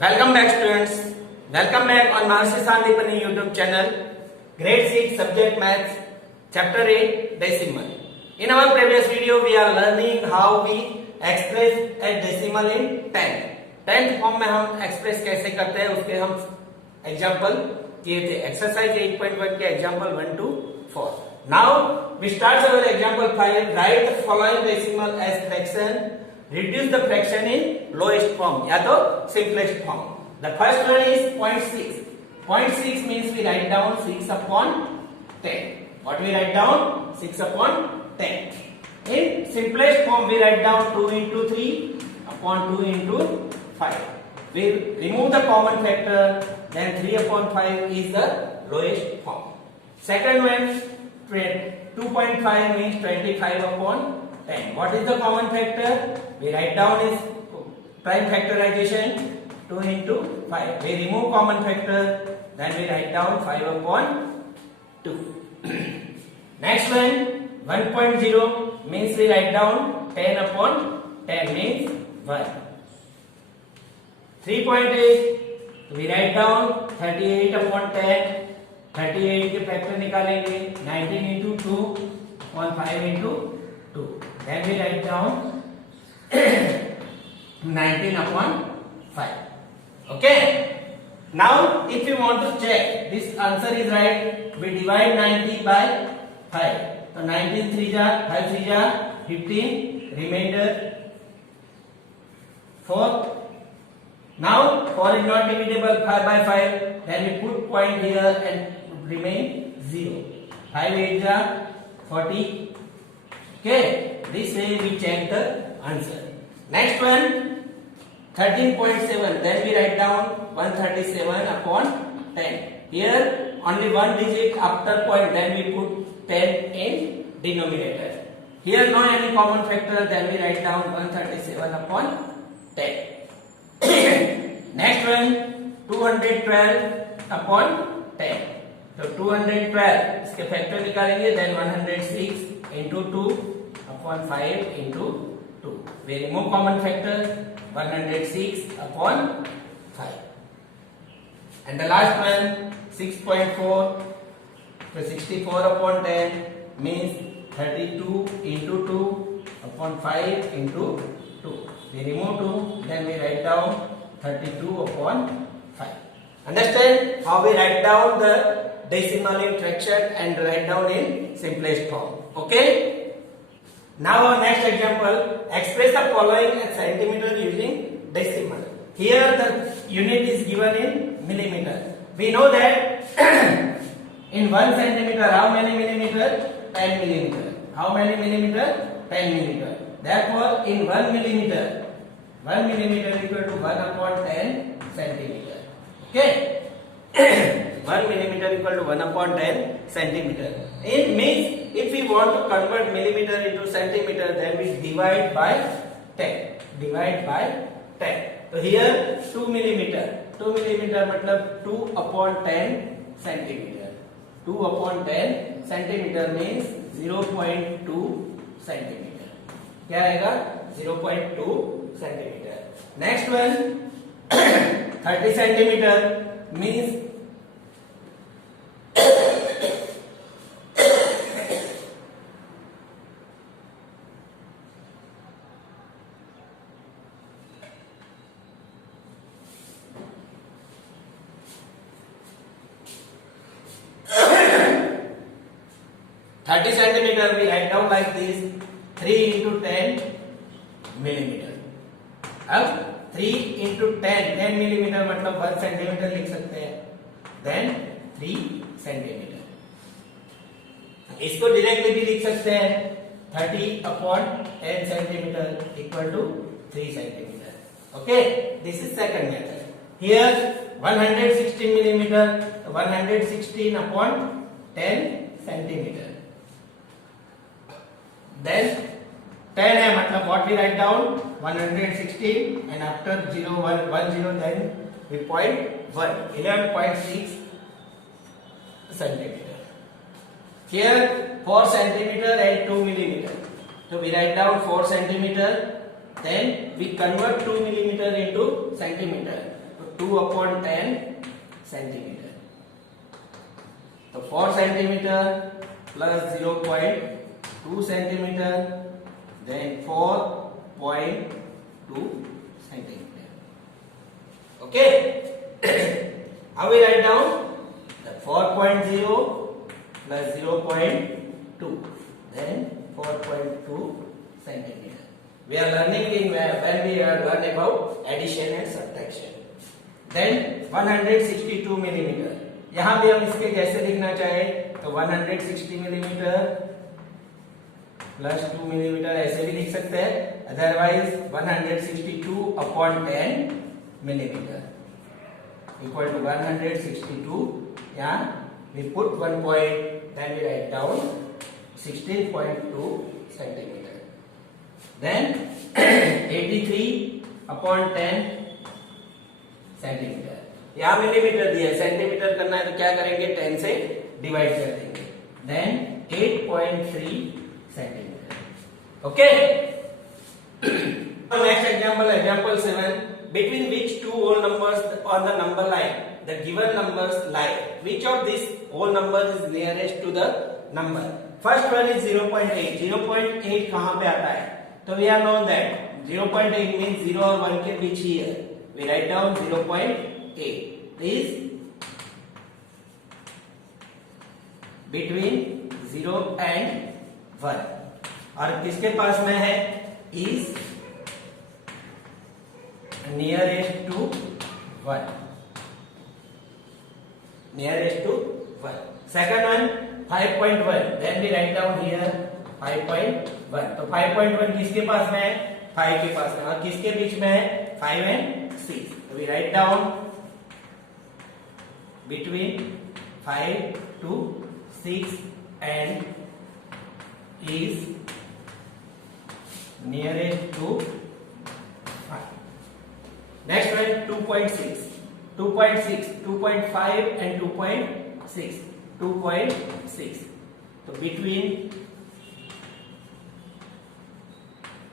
Welcome back students. Welcome back on Mahasi Sandipani YouTube channel. Grade 6 subject maths chapter 8 decimal. In our previous video we are learning how we express a decimal in 10th form में हम express कैसे करते हैं उसके हम example किए थे. Exercise 8.1 के example 1 to 4. Now we start our example 5. Write the following decimal as fraction. Reduce the fraction in lowest form या तो simplest form. The first one is 0.6. 0.6 means we write down 6 upon 10. What we write down? 6 upon 10. In simplest form we write down 2 into 3 upon 2 into 5. We remove the common factor, then 3 upon 5 is the lowest form. Second one, 2.5 means 25 upon 10. What is the common factor? We write down is prime factorization 2 into 5. We remove common factor, then we write down 5 upon 2. Next one, 1.0 means we write down 10 upon 10 means 1. 3.8 we write down 38 upon 10. 38 के factor निकालेंगे 19 into 2 upon 5 into 2. Then we write down 19 upon 5. Okay. Now if you want to check this answer is right, we divide 90 by 5. So 19 3 जा 5 3 जा 15, remainder 4. Now 4 is not divisible 5 by 5, then we put point here and remain 0. 5 8 जा 40. Okay, this way we check the answer. Next one, 13.7. Then we write down 137 upon 10. Here only one digit after point. Then we put 10 in denominator. Here no any common factor. Then we write down 137 upon 10. Next one, 212 upon 10. So 212 इसके factor निकालेंगे. Then 106 into 2 upon 5 into 2. We remove common factor 106 upon 5. And the last one 6.4. So 64 upon 10 means 32 into 2 upon 5 into 2. We remove 2, then we write down 32 upon 5. Understand how we write down the decimal in fraction and write down in simplest form. Okay. Now our next example, express the following as centimeter using decimal. Here the unit is given in millimeter. We know that in 1 centimeter how many millimeter? 10 millimeter. How many millimeter? 10 millimeter. Therefore in 1 millimeter equal to 1 upon 10 centimeter. Okay. 1 millimeter equal to 1 upon 10 centimeter. It means if we want to convert millimeter into centimeter, then we divide by 10. Divide by 10. So here 2 millimeter. 2 millimeter मतलब 2 upon 10 centimeter. 2 upon 10 centimeter means 0.2 centimeter. क्या आएगा? 0.2 centimeter. Next one 30 centimeter means 30 centimeter we write down like this 3 into 10 millimeter. अब 3 into 10 millimeter मतलब 1 centimeter लिख सकते हैं. Then 3 centimeter. इसको directly भी लिख सकते हैं 30 upon 10 centimeter equal to 3 centimeter. Okay, this is second method. Here 116 millimeter, 116 upon 10 centimeter. Then 10 है मतलब what we write down 116 and after 0 1 1 0 then we point 1 11.6 centimeter. Here 4 centimeter and 2 millimeter. So we write down 4 centimeter. Then we convert 2 millimeter into centimeter. 2/10 centimetre. तो 4 centimetre plus 0.2 centimetre, then 4.2 centimetre. Okay, how we write down the 4.0 plus 0.2, then 4.2 centimeter. We are learning when we are learn about addition and subtraction. Then 162 millimeter. यहाँ भी हम इसके जैसे लिखना चाहे तो 160 millimetre plus 2 millimetre ऐसे भी लिख सकते हैं, otherwise 162/10 millimetre equal to 162. Yeah, we put 1 point, then we write down 16.2 centimeter. Then 83/10 centimetre. यहाँ मिलीमीटर दिया है, सेंटीमीटर करना है तो क्या करेंगे, 10 से डिवाइड कर देंगे, then 8.3 centimetre. Okay, next example, example 7, between which two whole numbers on the number line the given numbers lie, which of these whole numbers is nearest to the number? First one is 0.8. 0.8 कहाँ पे आता है, तो we are known that 0.8 means 0 और 1 के बीच ही है, we write down 0.8 is between 0 and 1, और किसके पास में है, is nearest to 1, nearest to 1. Second one 5.1, then we write down here 5.1. तो 5.1 किसके पास में है, 5 के पास में, और किसके बीच में है, 5 and 6. तो we write down between 5 to 6 and is nearest to 5. Next one 2.6, 2.5 and 2.6, 2.6. So between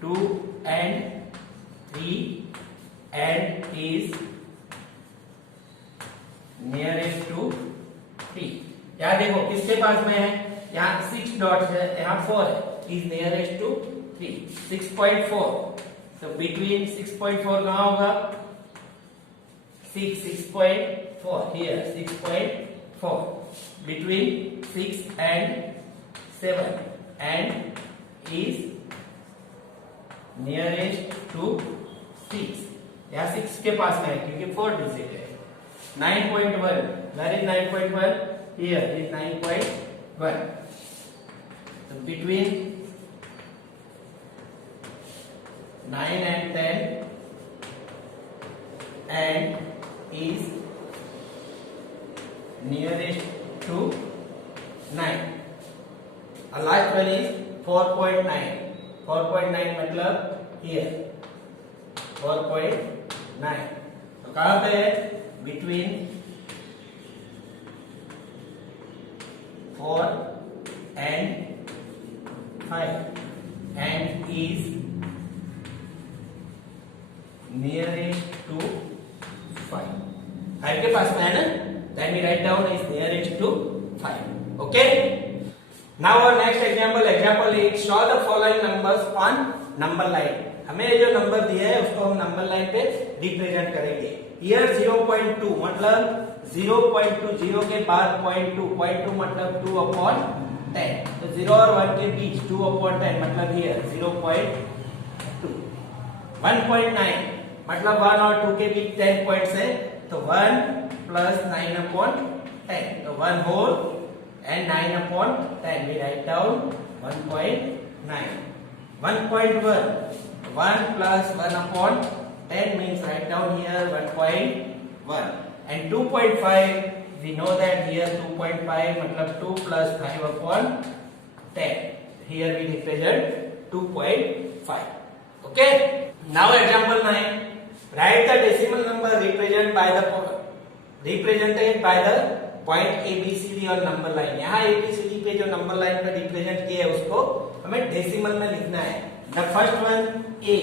2 and 3 and is nearest to 3. यहाँ देखो किसके पास में है, यहाँ 6 डॉट है, यहाँ 4 है, is nearest to 3. 6.4. So between 6.4 कहाँ होगा, 6.4 here, 6.4 between 6 and 7 and is nearest to 6. यहाँ 6 के पास में है क्योंकि 4 डिजिट है. 9.1, where is 9.1? Here is 9.1. So between 9 and 10 and is nearest to 9. And last one is 4.9. 4.9 मतलब here 4.9. तो कहाँ पे है, between 4 and 5 and is nearest to 5. 5 के पास में है ना, then we write down is nearest to 5. Okay. Now our next example, example 8, show the following numbers on number line. हमें जो नंबर दिया है उसको हम नंबर लाइन पे रिप्रेजेंट करेंगे. Here 0.2 मतलब 0.20 के बाद 0.2 मतलब 2/10. तो 0 और 1 के बीच 2/10 मतलब here 0.2. 1.9 मतलब 1 और 2 के बीच 10 पॉइंट्स है, तो 1 plus 9/10, तो 1 whole and 9/10, we write down 1.9. 1.1, 1 plus 1/10 means write down here 1.1. And 2.5, we know that here 2.5 मतलब 2 plus 5/10. Here we represent 2.5. Okay. Now example 9. Write the decimal number represented by the point ABCD on number line. यहाँ ABCD पे जो number line पे represent किया है उसको हमें decimal में लिखना है. The first one A.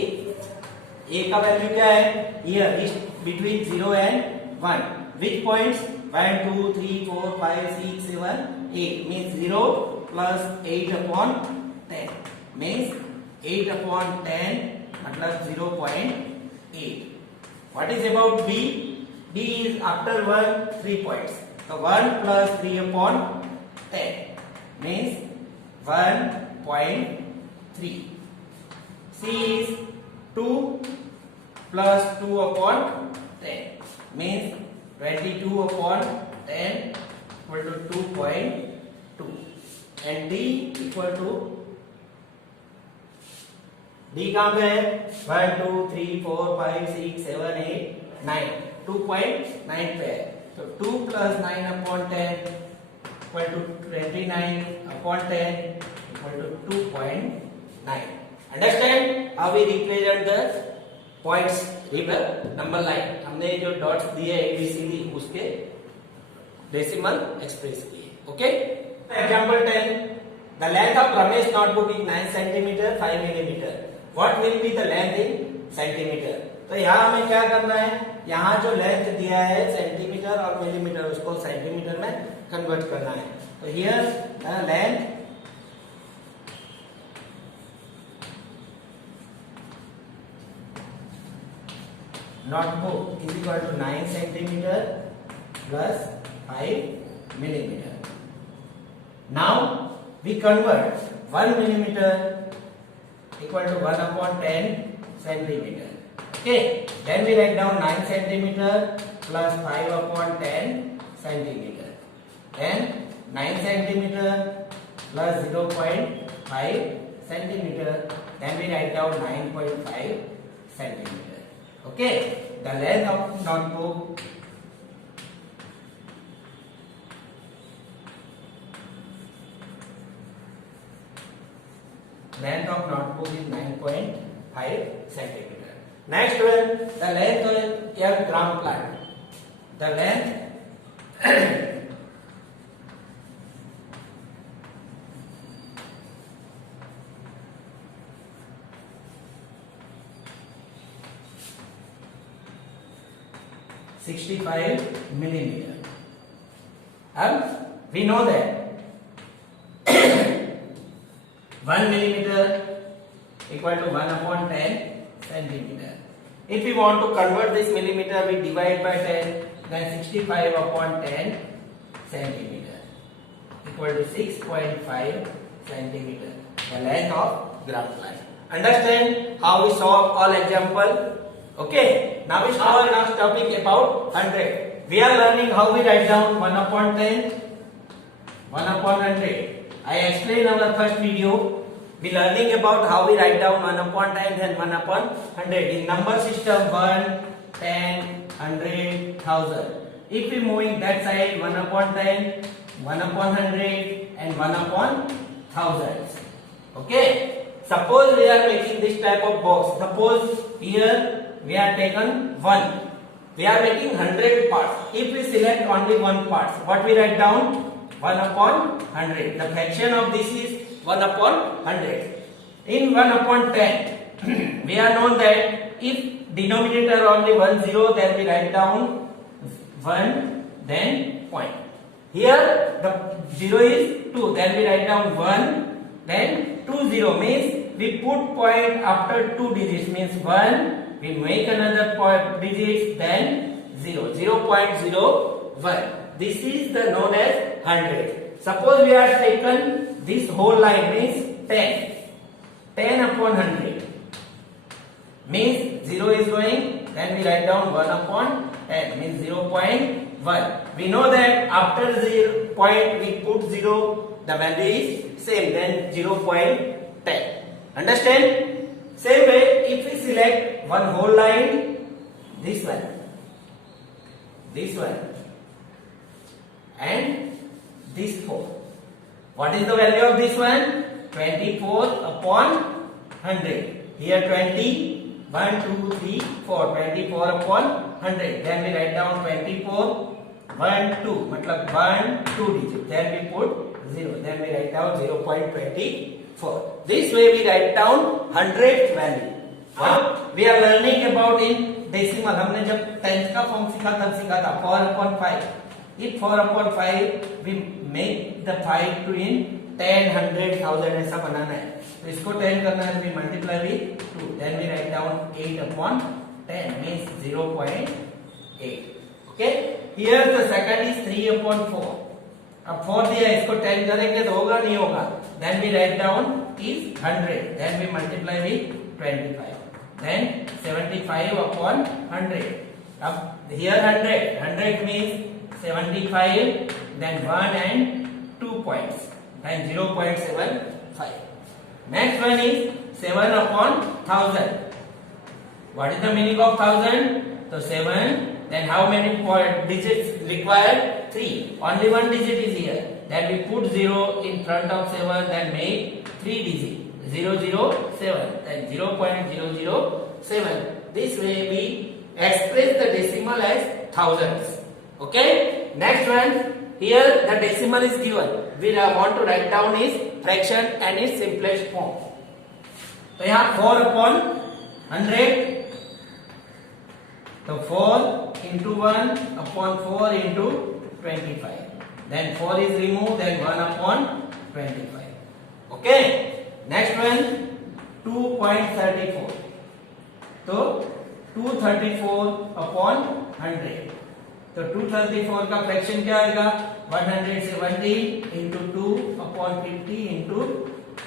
A का वैल्यू क्या है? Here is between 0 and 1. Which points? 1, 2, 3, 4, 5, 6, 7, 8 means 0 plus 8 upon 10 means 8 upon 10 मतलब 0.8. What is about B? B is after 1 3 points. So 1 plus 3 upon 10 means 1.3. C is 2 plus 2 upon 10 means 22 upon 10 equal to 2.2 and D equal to D कहाँ पे है 1 2 3 4 5 6 7 8 9 2.9 पे है तो 2 plus 9 upon 10 equal to 29 upon 10 equal to 2.9. Understand how we represent the points in the number line? हमने जो dots दिए ABCD उसके decimal express किए. Okay? Example 10. The length of Ramesh notebook is 9 cm 5 mm. What will be the length in centimeter? तो यहाँ हमें क्या करना है? यहाँ जो लेंथ दिया है सेंटीमीटर और मिलीमीटर उसको सेंटीमीटर में कन्वर्ट करना है. तो here the length notebook is equal to 9 centimeter plus 5 millimeter. Now we convert 1 millimeter equal to 1 upon 10 centimeter. Okay, then we write down 9 centimeter plus 5 upon 10 centimeter. Then 9 centimeter plus 0.5 centimeter. Then we write down 9.5 centimeter. Okay, the length of notebook is 9.5 centimeter. Next one, the length of a gram plant. The length (65 millimeter). We know that 1 millimeter equal to 1 upon 10 centimeter. If we want to convert this millimeter, we divide by 10, then 65 upon 10 centimeter equal to 6.5 centimeter. The length of graph line. Understand how we solve all example? Okay. Now we solve our next topic about 100. We are learning how we write down 1 upon 10, 1 upon 100. I explained our first video. We learning about how we write down 1 upon 10 and 1 upon 100 in number system 1, 10, 100, 1000. If we moving that side 1 upon 10, 1 upon 100 and 1 upon thousands. Okay. Suppose we are making this type of box. Suppose here we are taken 1. We are making 100 parts. If we select only 1 part, what we write down? 1 upon 100. The fraction of this is 1 upon 100. In 1 upon 10, we are known that if denominator only 1 0, then we write down 1, then point. Here the 0 is 2, then we write down 1, then 2 0 means we put point after 2 digits means 1, we make another point digits, then 0, 0.01. This is the known as 100. Suppose we are taken this whole line means 10. 10 upon 100 means 0 is going, then we write down 1 upon 10 means 0.1. We know that after 0 point we put 0, the value is same, then 0.10. Understand? Same way, if we select one whole line, this one, and this 4. What is the value of this one? 24 upon 100. Here 20, 1, 2, 3, 4. 24 upon 100. Then we write down 24, 1, 2. मतलब 1, 2 digit. Then we put 0. Then we write down 0.24. This way we write down 100 value. We are learning about in decimal. हमने जब 10th का form सीखा तब सीखा था 4/5. If 4/5 we make the 5 to in 10, 100, 1000 ऐसा बनाना है. तो इसको 10 करना है तो we multiply with 2. Then we write down 8/10 means 0.8. Okay. Here the second is 3/4. अब 4 दिया इसको 10 करेंगे तो होगा नहीं होगा. Then we write down is 100. Then we multiply with 25. Then 75/100. अब here 100 means 75. Then 1 and 2 points. Then 0.75. Next one is 7/1000. What is the meaning of 1000? So 7. Then how many digits required? 3. Only one digit is here. Then we put 0 in front of 7. Then make 3 digits. 007. Then 0.007. This way we express the decimal as thousands. Okay. Next one. Here the decimal is given. We want to write down its fraction and its simplest form. तो यहाँ 4/100. तो 4 into 1/4 into 25. Then 4 is removed. Then 1/25. Okay. Next one 2.34. तो 234/100. तो 234 का fraction क्या आएगा? 170 into 2/50 into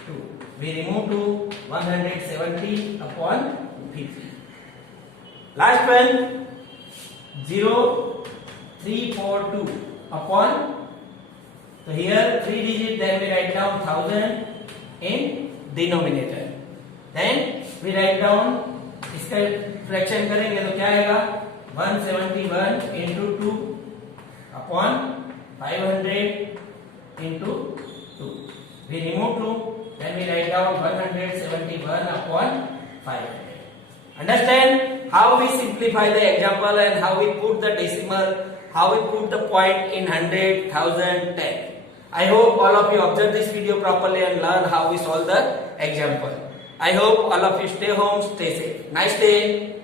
2. We remove 2. 170/50. Last one 0342 so here 3 digit. Then we write down 1000 in denominator. Then we write down इसका fraction करेंगे तो क्या आएगा? 171 into 2/500 into 2. We remove 2. Then we write down 171/500. Understand how we simplify the example and how we put the decimal, how we put the point in 100, 1000, 10. I hope all of you observe this video properly and learn how we solve the example. I hope all of you stay home, stay safe. Nice day.